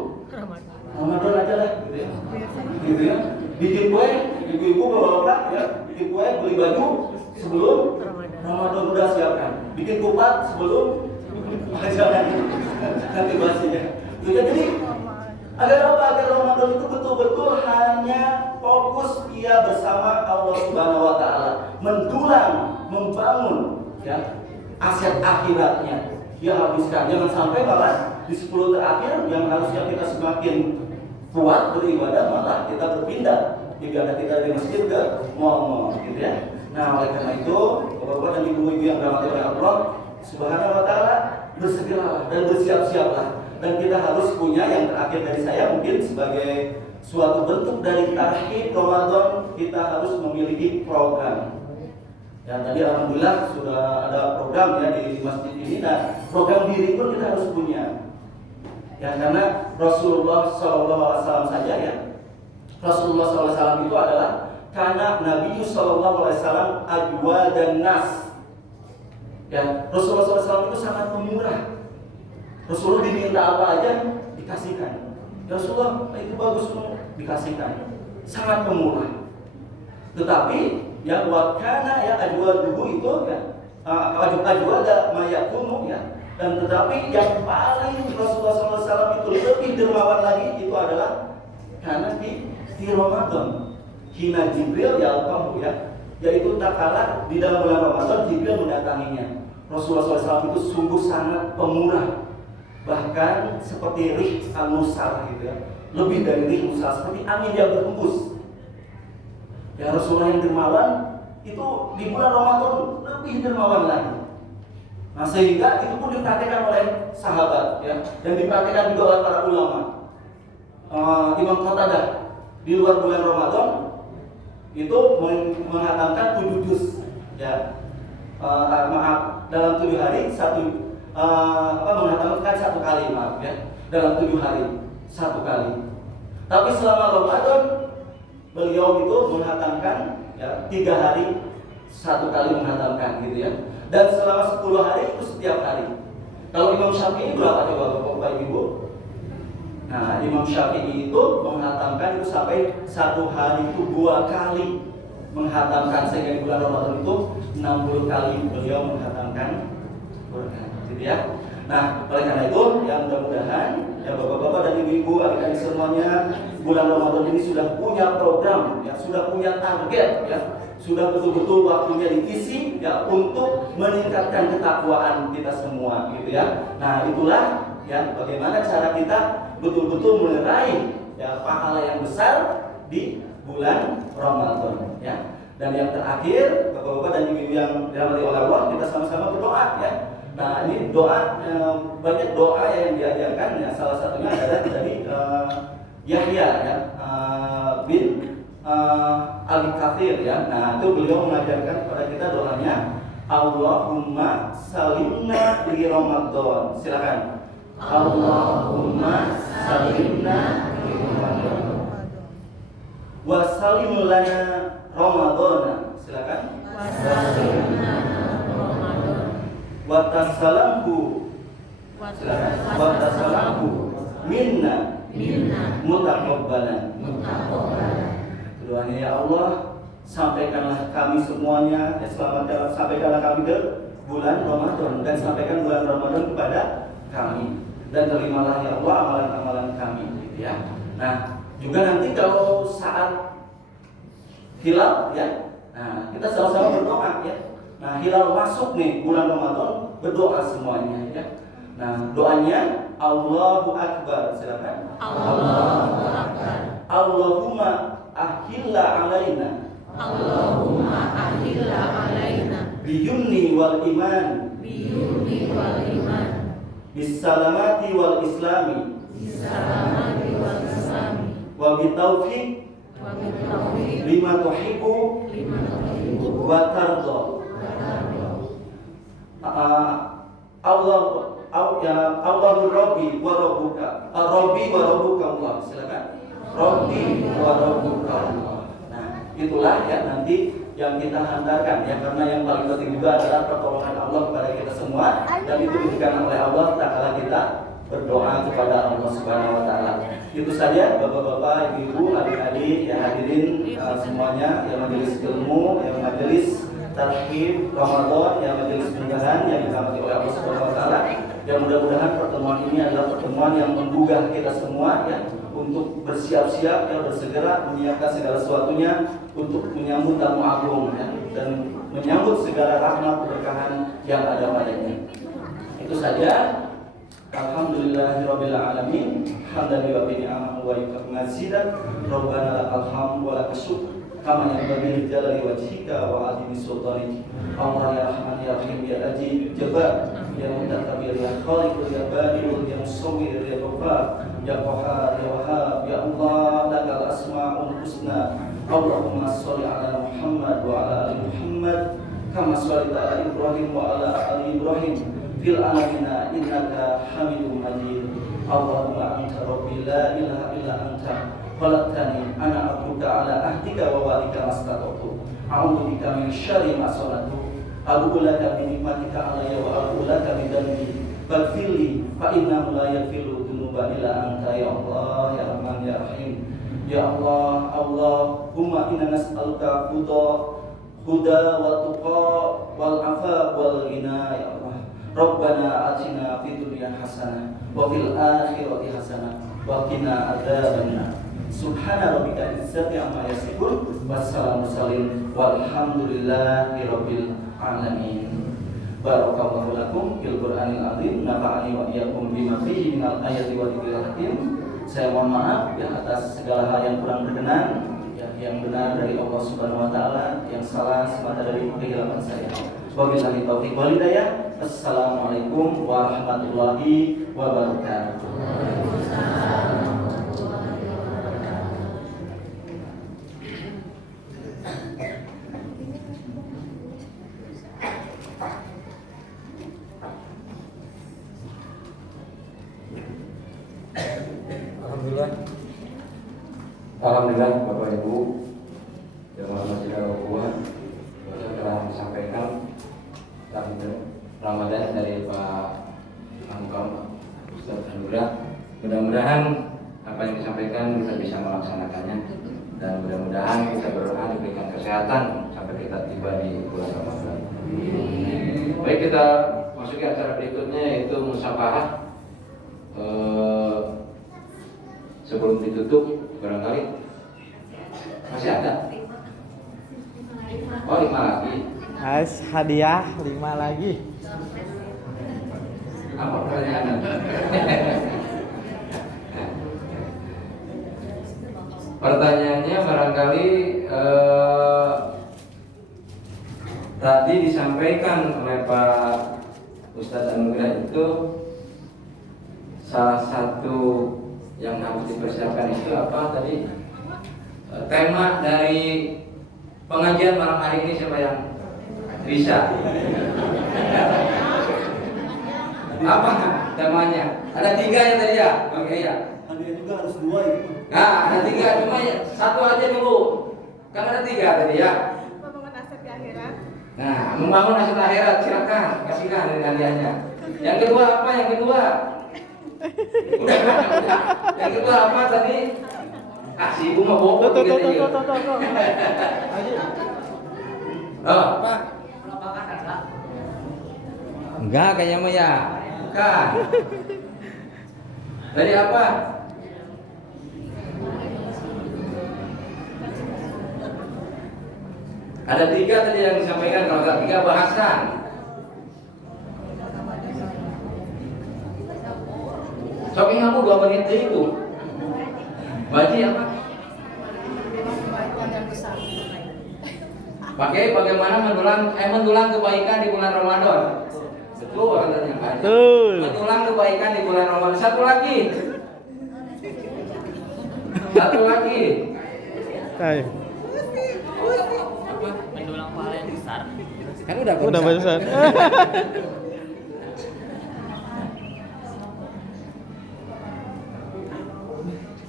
Ramadan aja lah gitu ya. Gitu ya. Bikin kue, ibu-ibu Bapak-bapak ya, bikin kue, beli baju sebelum Ramadan udah siapkan. Bikin kupat sebelum jangan nanti bahasnya. Jadi agar apa? Agar Ramadan itu betul-betul hanya fokus dia bersama Allah Subhanahu wa taala, mendulang, membangun ya aset akhiratnya. Dia habiskan, jangan sampai malah di 10 terakhir yang harusnya kita semakin kuat beribadah malah kita berpindah ibadah kita dari masjid ke mall gitu ya. Nah, oleh karena itu, Bapak-bapak dan Ibu-ibu yang dirahmati oleh Allah Subhanahu wa taala, bersegeralah dan bersiap-siaplah. Dan kita harus punya yang terakhir dari saya mungkin sebagai suatu bentuk dari tarhib Ramadan, kita harus memiliki program. Ya, tadi alhamdulillah sudah ada program ya di masjid ini. Nah, program diri pun kita harus punya. Ya, karena Rasulullah SAW saja ya. Rasulullah SAW itu adalah karena Nabi SAW ajwa dan nas. Ya, Rasulullah SAW itu sangat pemurah. Rasulullah diminta apa aja dikasihkan. Ya Rasulullah itu bagus dikasihkan. Sangat pemurah. Tetapi ya wakana ya ajwa dulu itu ya ajwa ada mayakunu ya. Dan tetapi yang paling Rasulullah SAW itu lebih dermawan lagi itu adalah karena di Ramadan. Hina Jibril yalqahu ya, yaitu tak kalah di dalam bulan Ramadan Jibril mendatanginya. Rasulullah SAW itu sungguh sangat pemurah, bahkan seperti rih al-musar gitu ya, lebih dari rih musar, seperti angin yang berhembus. Ya Rasulullah yang dermawan itu di bulan Ramadan lebih dermawan lagi. Nah sehingga itu pun dipraktikkan oleh sahabat ya, dan dipraktikkan juga oleh para ulama. Imam Qatadah di luar bulan Ramadan itu menghatamkan 7 juz ya, dalam 7 hari menghatamkan 1 kali ya, dalam 7 hari 1 kali. Tapi selama Ramadan beliau itu menghatamkan ya 3 hari 1 kali menghatamkan gitu ya, dan selama 10 hari itu setiap hari. Kalau Imam Syafi'i berapa coba Bapak Ibu? Nah, Imam Syafi'i itu menghatamkan itu sampai 1 hari itu 2 kali menghatamkan, sehingga di bulan Ramadan itu 60 kali beliau menghatamkan Quran, gitu ya. Nah, oleh karena itu, ya mudah-mudahan ya Bapak-bapak dan Ibu-ibu, adik-adik semuanya, bulan Ramadan ini sudah punya program, ya sudah punya target, ya sudah betul-betul waktunya diisi ya untuk meningkatkan ketakwaan kita semua, gitu ya. Nah, itulah ya bagaimana cara kita betul-betul meraih ya pahala yang besar di bulan Ramadan ya. Dan yang terakhir, Bapak-bapak dan Ibu yang dirahmati oleh Allah, kita sama-sama berdoa ya. Nah, ini doa banyak doa yang diajarkan ya, salah satunya adalah dari Yahya ya bin Al-Kathir ya. Nah, itu beliau mengajarkan kepada kita doanya Allahumma salimna li Ramadan. Silakan. Allahumma salimna li Ramadan wa salim lana Ramadan. Silakan. Wa salimna Ramadan Wa tasalamhu. Silakan. Wa tasalamhu minna mutaqabbalan. Doanya ya Allah, sampaikanlah kami semuanya, ya sampaikanlah kami ke bulan Ramadan, dan sampaikan bulan Ramadan kepada kami. dan terimalah ya Allah amalan-amalan kami, gitu ya. Nah, juga nanti kalau saat hilal ya, nah kita sama-sama berdoa ya. Nah, hilal masuk nih bulan Ramadan, berdoa semuanya ya. Nah, doanya Allahu Akbar, silakan. Allahu Akbar. Allahumma ahilla alaina. Allahumma ahilla alaina. Biyumni wal iman. Biyumni wal iman. Bisalamati wal islami. Bisalamati wal islami. Wa bitaufiq. Wa bitaufiq. Lima tuhibbu. Lima tuhibbu. Wa tarda. Wa tarda. Allahu Rabbi wa Rabbuka. Rabbi wa Rabbuka Allah. Silakan. Rabbi wa Rabbuka Allah. Nah, itulah ya nanti yang kita hantarkan ya, karena yang paling penting juga adalah pertolongan Allah kepada kita semua, dan itu diberikan oleh Allah tak kala kita berdoa kepada Allah Subhanahu wa taala. Itu saja Bapak-bapak, Ibu-ibu, adik-adik yang hadirin semuanya, yang majelis ilmu, yang majelis tarhib Ramadan, yang majelis munggahan yang dirahmati oleh Allah Subhanahu wa taala. Dan mudah-mudahan pertemuan ini adalah pertemuan yang menggugah kita semua ya, untuk bersiap-siap ya, bersegera menyiapkan segala sesuatunya untuk menyambut tamu agung ya, dan menyambut segala rahmat keberkahan yang ada padanya. Itu saja. Alhamdulillahirabbil alamin. Hamdan wa ni'amahu wa yukammasidan. Rabbana lakal hamdu wa lakal syukr. Kama yanbaghi li jalali wajhika wa 'azimi sultanik. Allah ya Rahman ya Rahim ya Ajib Jabbar ya Mutakabir ya Khaliq ya Badiul ya Musawwir ya Ghaffar ya Qahhar ya Wahhab ya Allah lakal asmaul husna. Allahumma sholli ala Muhammad wa ala ali Muhammad kama shallaita ala Ibrahim wa ala ali Ibrahim fil alamin innaka Hamidum Majid. Allahumma anta rabbi la ilaha illa anta khalaqtani ana abduka ala ahdika wa walika mastata'tu a'udzu bika min syarri ma sana'tu abu'u laka bi nikmatika alayya wa abu'u laka bi dhanbi faghfirli fa innahu la yaghfiru dzunuba illa anta ya Allah ya Rahman ya Rahim ya Allah. Allahumma inna nas'aluka huda wa tuqa wal afa wal ghina ya Allah. Rabbana atina fid dunya hasanah wa fil akhirati hasanah wa qina adzabannar. Subhana rabbika izzati amma yasifun wassalamu salim walhamdulillahi rabbil alamin. Barakallahu lakum fil Qur'anil azim, nafa'ani wa iyyakum bima fihi minal ayati wa dzikril hakim. Saya mohon maaf ya atas segala hal yang kurang berkenan ya, yang benar dari Allah Subhanahu wa taala, yang salah semata dari kehilapan saya. Wabillahi taufiq wal hidayah. Assalamualaikum warahmatullahi wabarakatuh. Alhamdulillah Bapak Ibu jemaah Masjid Al-Quwan telah disampaikan Ramadan dari Pak Mangkom Ustaz Handura. Mudah-mudahan apa yang disampaikan kita bisa melaksanakannya, dan mudah-mudahan kita berdoa diberikan kesehatan sampai kita tiba di bulan Ramadan. Baik, kita masuki acara berikutnya yaitu musafahah. Sebelum ditutup barangkali masih ada. Oh, 5 lagi. Guys, hadiah 5 lagi. Apa pertanyaannya? Pertanyaannya barangkali tadi disampaikan oleh Pak Ustadz Anugrah itu salah satu yang harus dipersiapkan itu apa tadi? Tema dari pengajian malam hari ini siapa yang bisa? Apa temanya? Ada 3 ya tadi ya? Oke ya. Hadiah juga harus 2 itu. Nah, ada 3, cuma ya, 1 aja dulu. Kan ada 3 tadi ya. Membangun aset di akhirat. Nah, membangun aset akhirat, silakan kasihkan dari hadiahnya. Yang kedua apa? Yang kedua? Udah. Yang kedua apa tadi? Kasih ibu mah bohong. Tuh. Oh, apa? Enggak, kayaknya mah ya. Bukan. Dari apa? Ada 3 tadi yang disampaikan, kalau nggak 3 bahasan. Soking aku 2 menit itu. Baji apa? Pakai bagaimana mendulang kebaikan di bulan Ramadan. Betul katanya. Betul. Mendulang kebaikan di bulan Ramadan. Satu lagi. Hai. Mendulang pahala yang besar. Kan udah Barusan.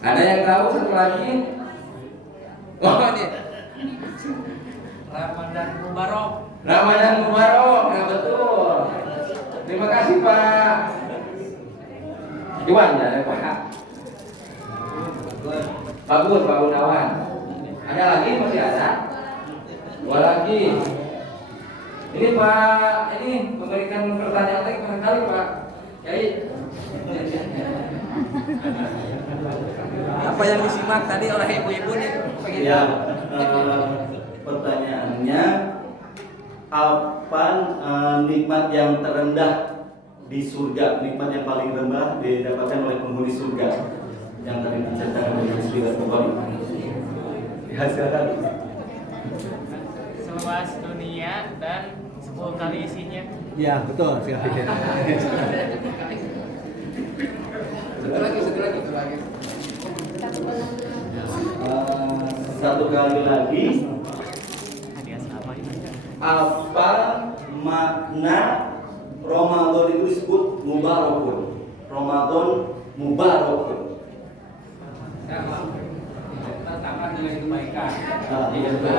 Ada yang tahu satu lagi? Oh ini Ramadan Mubarak. Ramadan Mubarak, ya betul. Terima kasih Pak Iwan ya Pak. Bagus Pak Gunawan. Ada lagi, masih ada? 2 lagi. Ini Pak, ini memberikan pertanyaan lagi barangkali Pak Kiai. Apa yang disimak tadi oleh ibu-ibu nih? Ya, pertanyaannya apa nikmat yang terendah di surga, nikmat yang paling rendah didapatkan oleh penghuni surga yang tadi diceritakan oleh Istilah Bukhari. Ya, silakan. Seluas dunia dan 10 kali isinya. Iya, betul. Silakan. Satu lagi. Satu kali lagi, Hadiah siapa ini? apa makna Ramadan itu disebut mubarakun? Ramadan mubarakun. Tantangan dengan kebaikan. Iya, betul.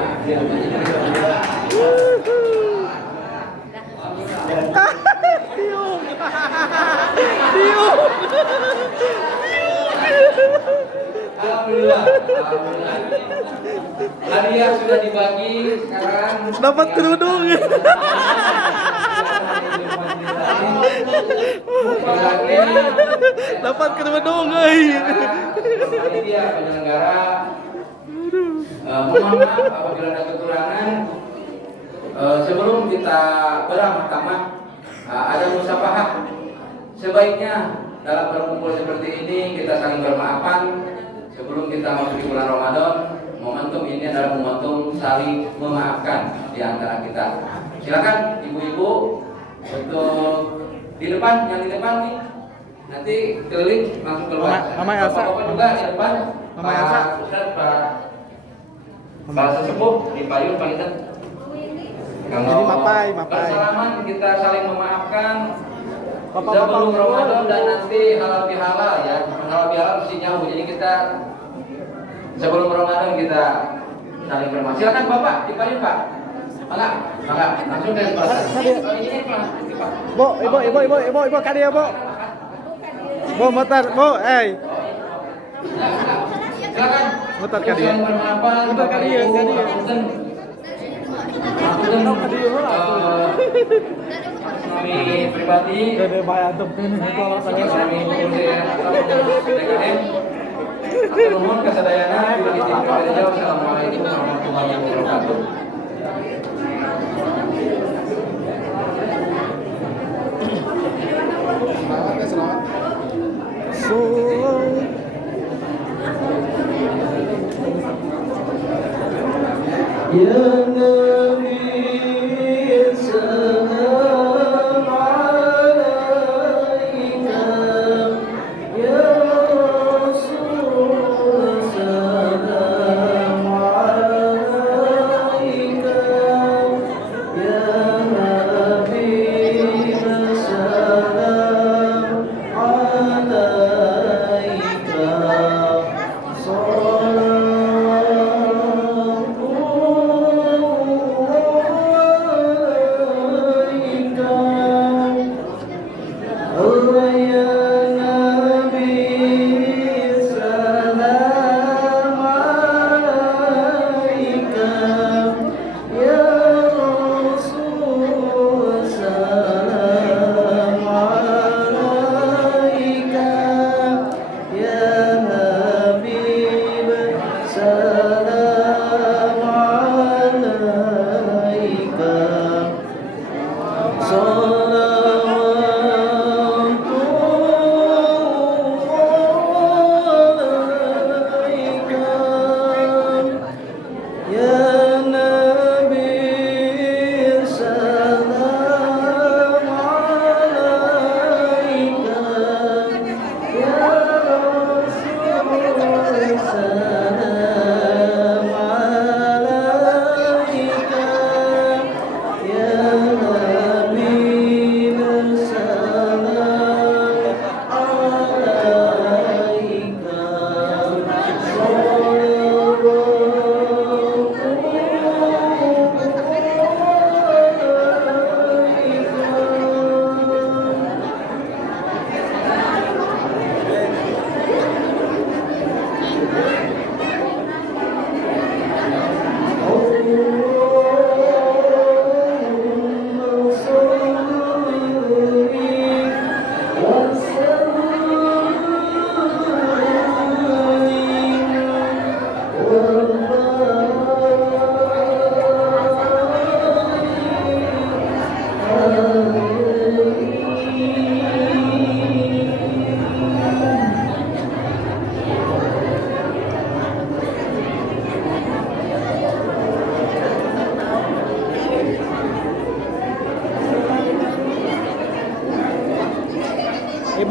Alhamdulillah. Hadiah sudah dibagi, sekarang Dapat kerudung. Dapat kerudung, Panitia penyelenggara, mohon maaf apabila ada kekurangan. Sebelum kita beramah-tamah, ada musyafahat. Sebaiknya dalam berkumpul seperti ini kita saling bermaafan sebelum kita masuk di bulan Ramadan. Momentum ini adalah momentum saling memaafkan di antara kita. Silakan ibu-ibu untuk di depan, yang di depan nih. Nanti keliling langsung keluar. Mama Elsa. Bapak-bapak juga di depan. Mama Elsa. Pak Ustadz, Pak sesepuh di payung Pak Ustadz. Jadi mapai. Bersalaman kita saling memaafkan. Bapak, Sebelum Bapak. Ramadan dan nanti halal bihalal ya. Halal bihalal mesti jauh. Jadi kita sebelum Ramadan kita saling bermaaf. Silakan Bapak, dipayung Pak. Mangga, langsung dari Pak. Ini Pak. Ibu, kadi ya, Bu. Bu, motor, Bu, Silakan. Motor kadi ya. Saling bermaafan. Motor kadi ya, kadi ya. Kami pribadi. Gede bayar tuh kalau saya. Kami TKM. Atur nuhun kasadayana bila izin kepada jauh. Assalamualaikum warahmatullahi wabarakatuh. Ya Nabi salam alaika, ya Rasul salam alaika.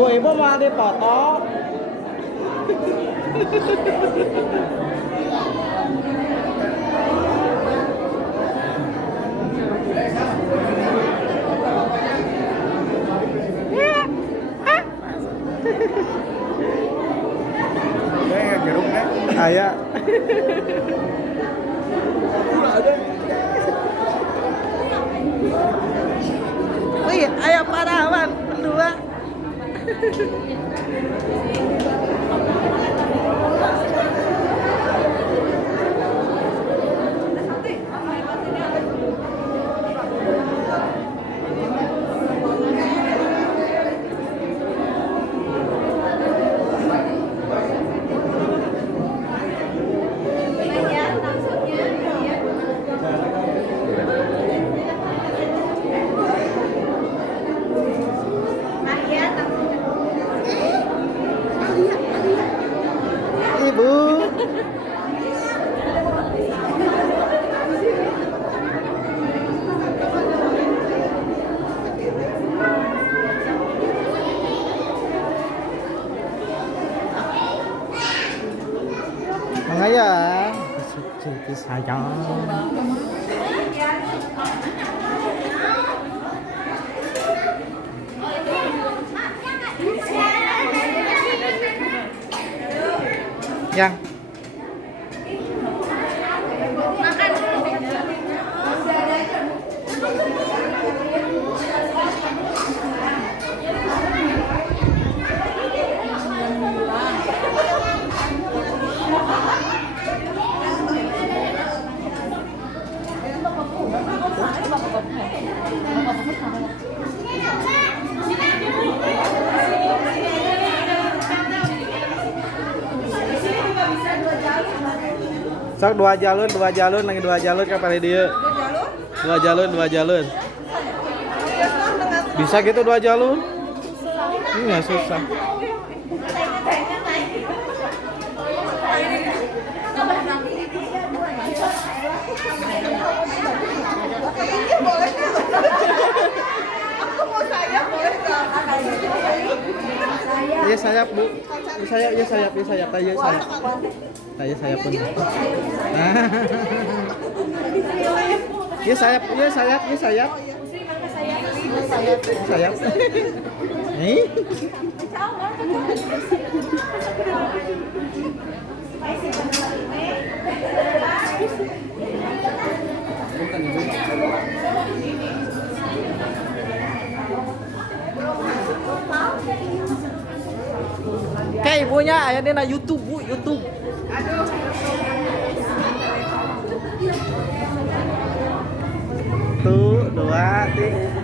Ibu-ibu mau dipoto. Gerungnya. Aya. Wih, aya parawan berdua. Ibu. Mangaya. Suci sayang. Yang sok dua jalur lagi dua jalur kapal dia. Dua jalur. Bisa gitu dua jalur? Ini nggak susah. Aku mau sayap boleh nggak? Iya sayap bu. Iya sayap. Tanya sayap pun. Iya sayap. Sayap. Nih. Kayak ibunya aya dina YouTube bu, YouTube. Tuh, dua, tiga.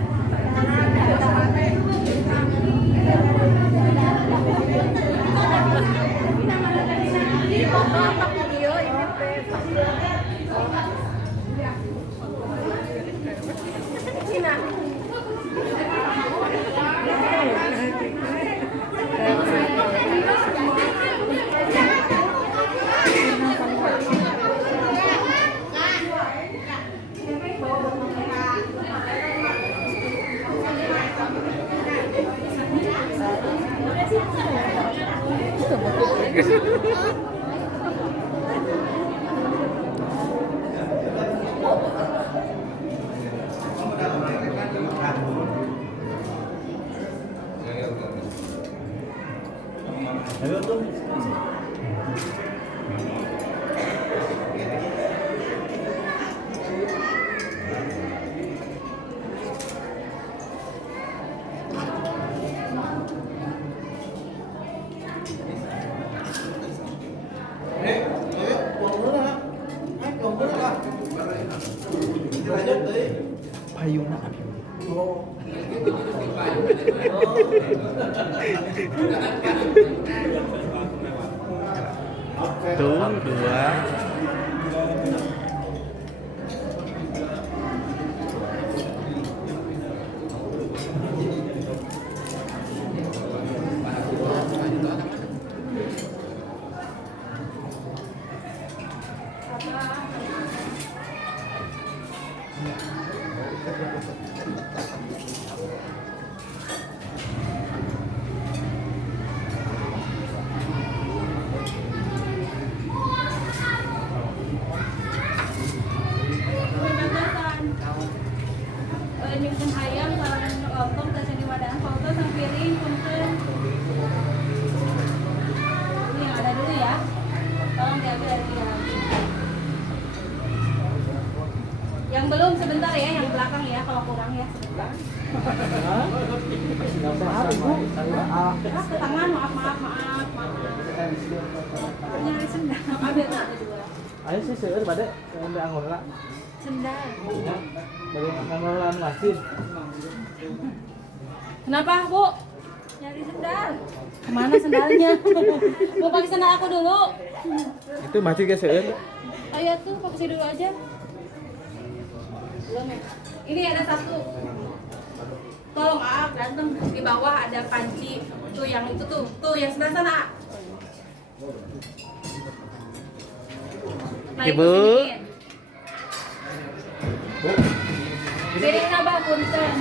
Ayo tuh. Payuna. Tuh, dua. Sebentar ya, yang belakang ya, kalau kurang ya sebentar. Ah, ke tangan, maaf. Nyari sendal. Ada dua. Ayo sih seueur bade ambil anggora. Sendal. Bade anggora ngasin. Kenapa, Bu? Nyari sendal. Kemana sendalnya? Mau pakai sendal aku dulu. Itu masih ge seueur. Ayo tuh, pakai dulu aja. Belum ya? Ini ada satu. Tolong ganteng di bawah ada panci. Tuh yang itu tuh yang sebelah sana. Nah, Ibu. itu siniin. Sini nabah punten.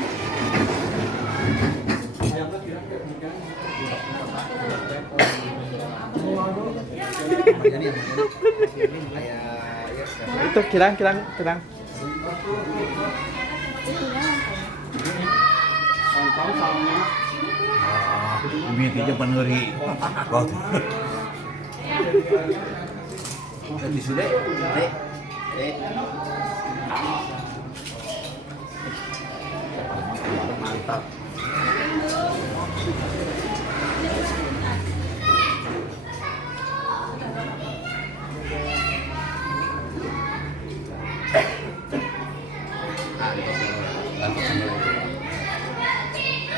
Itu kirang. Bibit aja peneri. Kau. Tadi sudah. Mantap.